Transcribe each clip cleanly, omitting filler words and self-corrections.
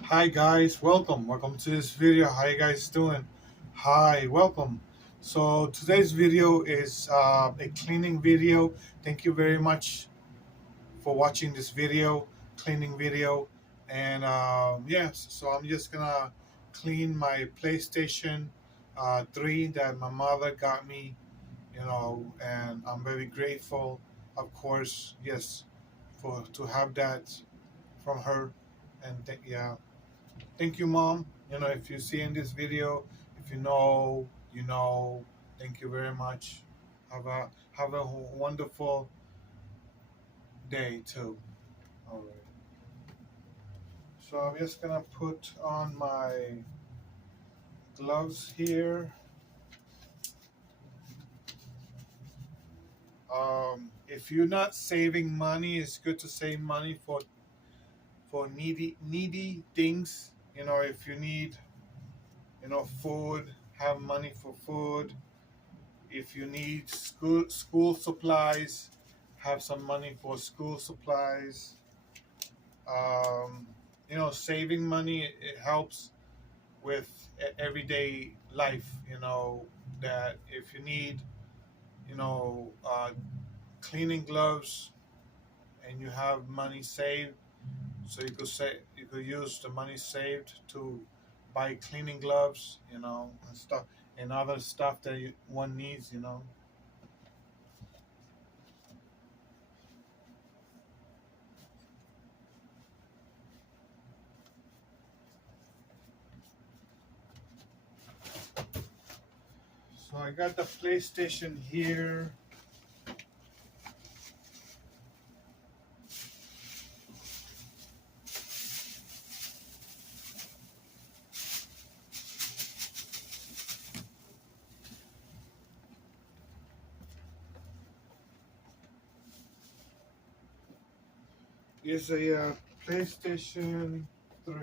Hi guys, welcome to this video. How you guys doing? Hi, welcome. So today's video is a cleaning video. Thank you very much for watching this video, cleaning video. And yes, so I'm just gonna clean my PlayStation 3 that my mother got me, and I'm very grateful, of course, yes, for to have that from her. And yeah, thank you, Mom. If you see in this video, if you know, you know. Thank you very much. Have a wonderful day too. All right. So I'm just gonna put on my gloves here. If you're not saving money, it's good to save money for needy things. If you need food, have money for food. If you need school supplies, have some money for school supplies. Um, Saving money, it helps with everyday life. That if you need, you know, uh, cleaning gloves and you have money saved, so you could use the money saved to buy cleaning gloves, and stuff and other stuff that one needs. So I got the PlayStation here. It's a PlayStation 3.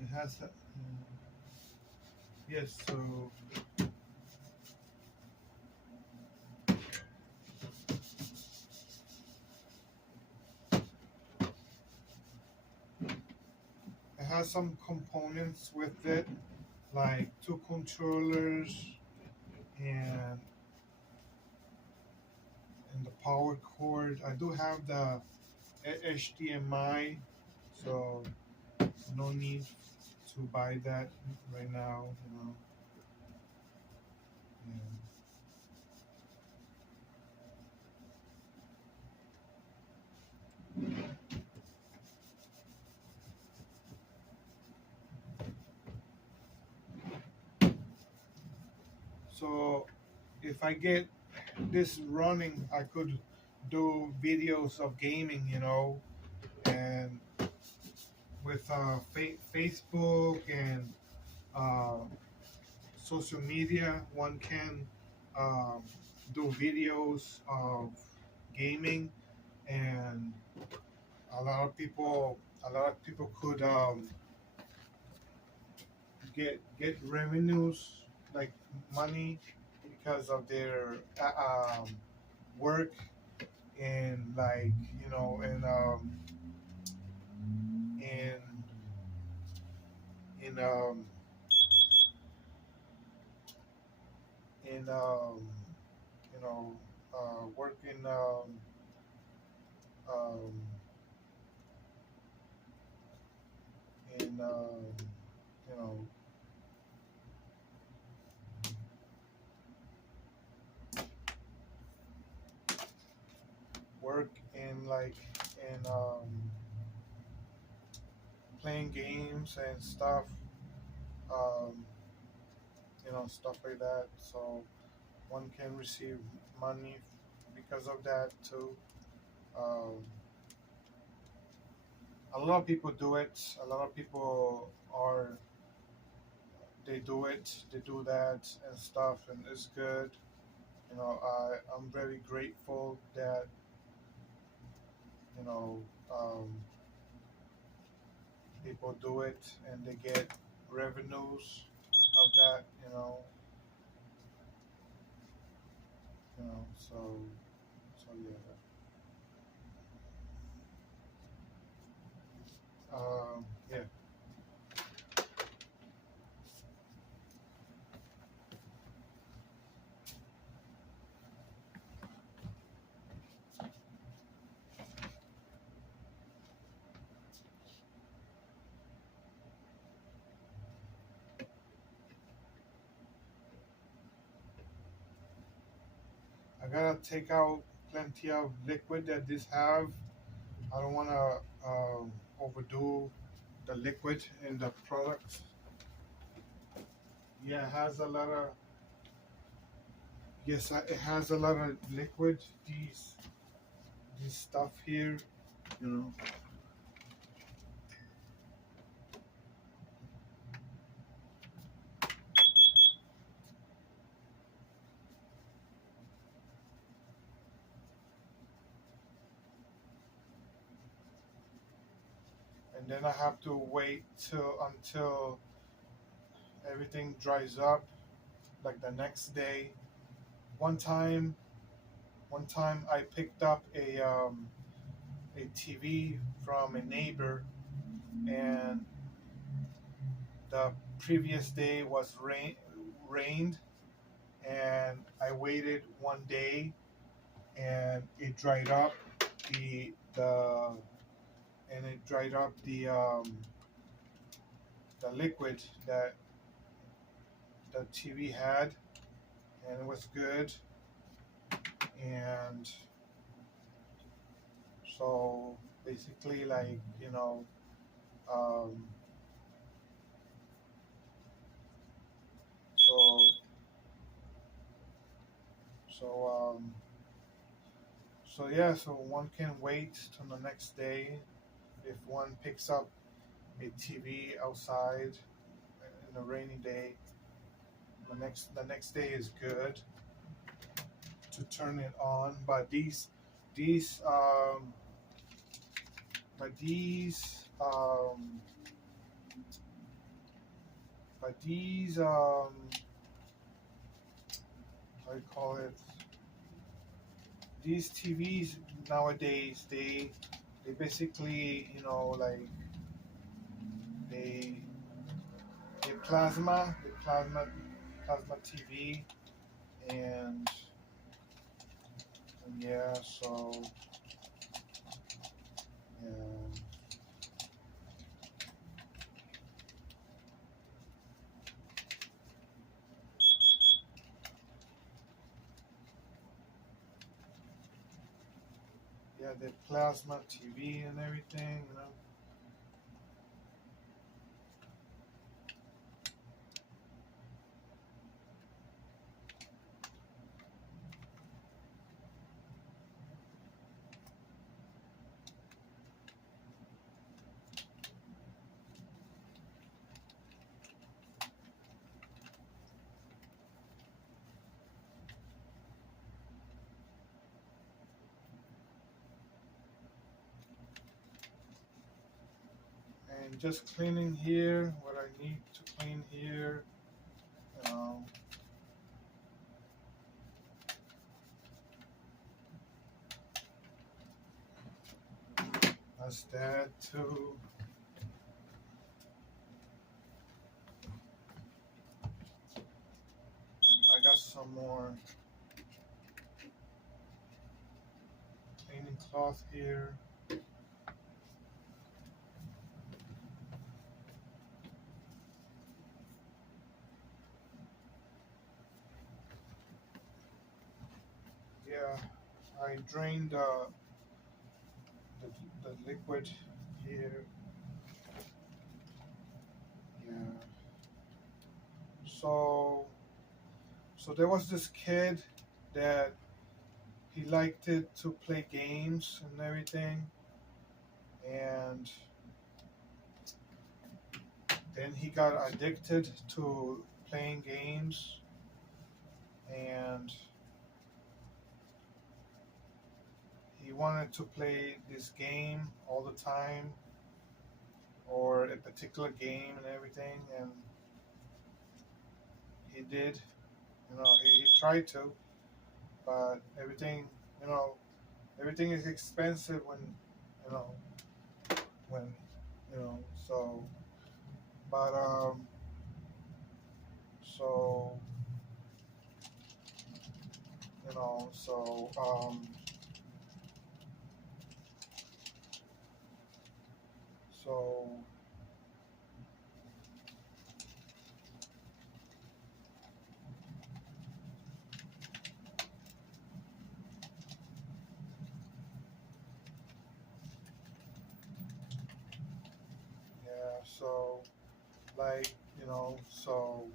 It has yes, so it has some components with it, like two controllers and and the power cord. I do have the HDMI, so no need to buy that right now. Yeah. So if I get this running, I could do videos of gaming, and with Facebook and uh, social media, one can um, do videos of gaming, and a lot of people could get revenues, like money, because of their work, and like in in in work um, in you know work in, like, in playing games and stuff, um, stuff like that. So one can receive money because of that too. Um, a lot of people do it. A lot of people are they do it. They do that and stuff, and it's good. I'm very grateful that you know people do it and they get revenues of that. So yeah. Yeah. I gotta take out plenty of liquid that this have. I don't wanna overdo the liquid in the product. Yeah, it has a lot of yes, it has a lot of liquid. These stuff here, you know. And then I have to wait till until everything dries up, like the next day. One time, one time I picked up a TV from a neighbor, and the previous day was rained, and I waited one day, and it dried up the and it dried up the liquid that the TV had, and it was good. And so basically, like um, so so so yeah, so one can wait till the next day if one picks up a TV outside in a rainy day. The next day is good to turn it on, but these but these but these how do you call it, these TVs nowadays, they basically, like they plasma TV, and, yeah, so yeah, yeah, the plasma TV and everything. And just cleaning here what I need to clean here. You know, that's that too. I got some more cleaning cloth here. Yeah, I drained the, the liquid here. Yeah. So so there was this kid that he liked it to play games and everything, and then he got addicted to playing games, and he wanted to play this game all the time, or a particular game and everything, and he did. He tried to, but everything, you know, everything is expensive you know, when, so, but, so, so, so, yeah, so, like, so,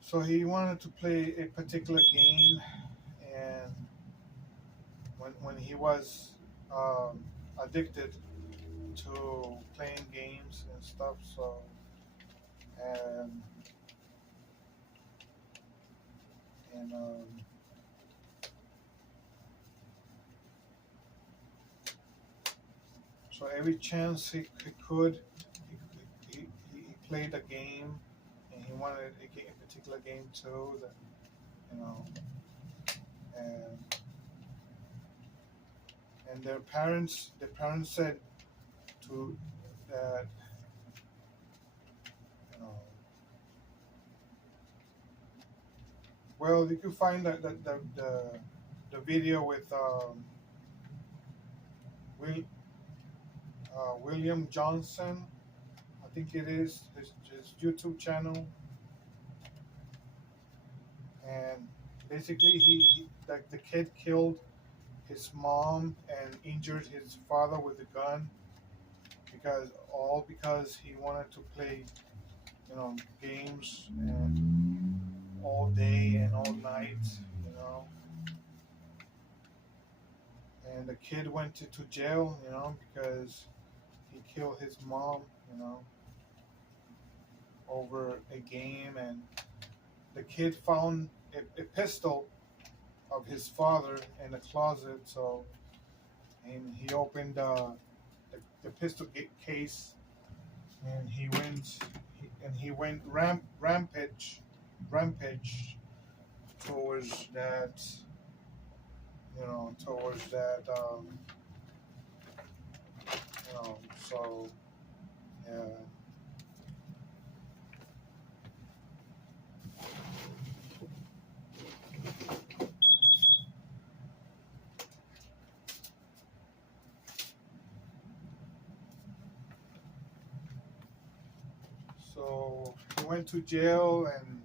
so he wanted to play a particular game, and when he was addicted to playing games and stuff, so, and and so every chance he could, he played a game, and he wanted a particular game too. That you know, and the parents said to that you know, well, you can find the video with Will, William Johnson, I think it is his YouTube channel, and basically like the kid killed his mom and injured his father with a gun because he wanted to play games and all day and all night, you know and the kid went to jail, because he killed his mom, over a game, and the kid found a pistol of his father in the closet. So, and he opened the pistol case, and he went rampage towards that, towards that, so yeah. So he went to jail, and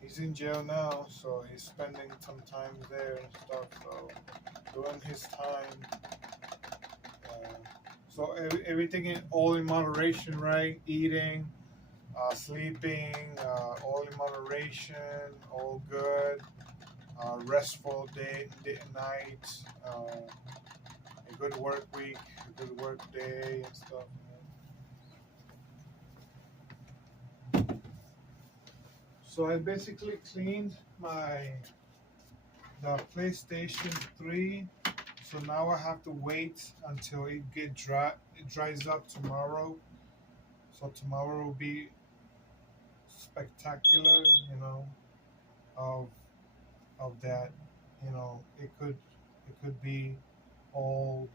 he's in jail now. So he's spending some time there and stuff. So during his time, uh, so everything all in moderation, right? Eating, sleeping, all in moderation, all good. Restful day and night. A good work week, a good work day, and stuff. So I basically cleaned the PlayStation 3. So now I have to wait until it dries up tomorrow. So tomorrow will be spectacular, of that. It could be all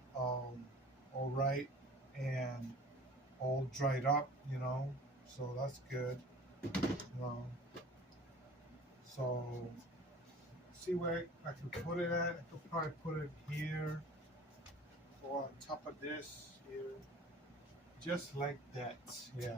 all right and all dried up, So that's good, you know. So see where I could put it at. I could probably put it here or on top of this here, just like that. Yeah.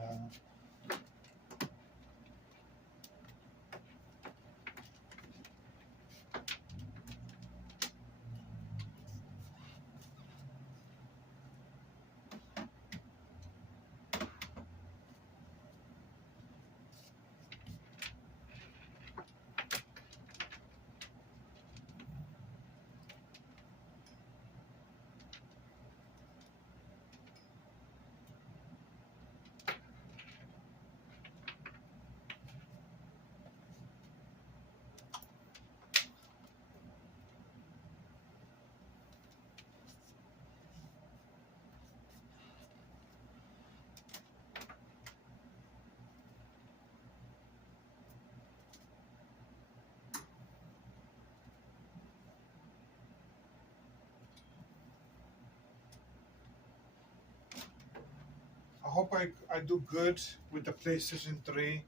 hope I do good with the PlayStation 3.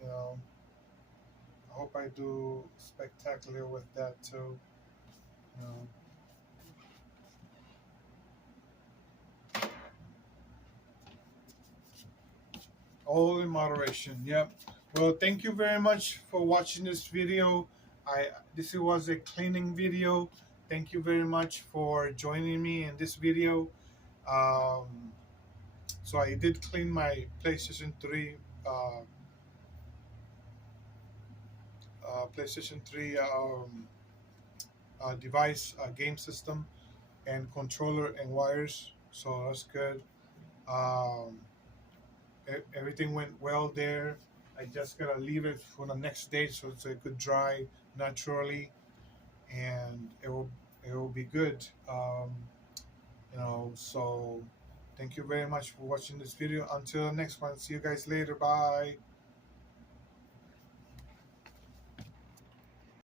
You know, I hope I do spectacular with that too. You know, all in moderation. Yep. Well, thank you very much for watching this video. This was a cleaning video. Thank you very much for joining me in this video. Um, so I did clean my PlayStation 3 device, game system, and controller and wires. So that's good. Um, Everything went well there. I just gotta leave it for the next day so it could dry naturally, and it will be good. So thank you very much for watching this video. Until the next one, see you guys later. Bye.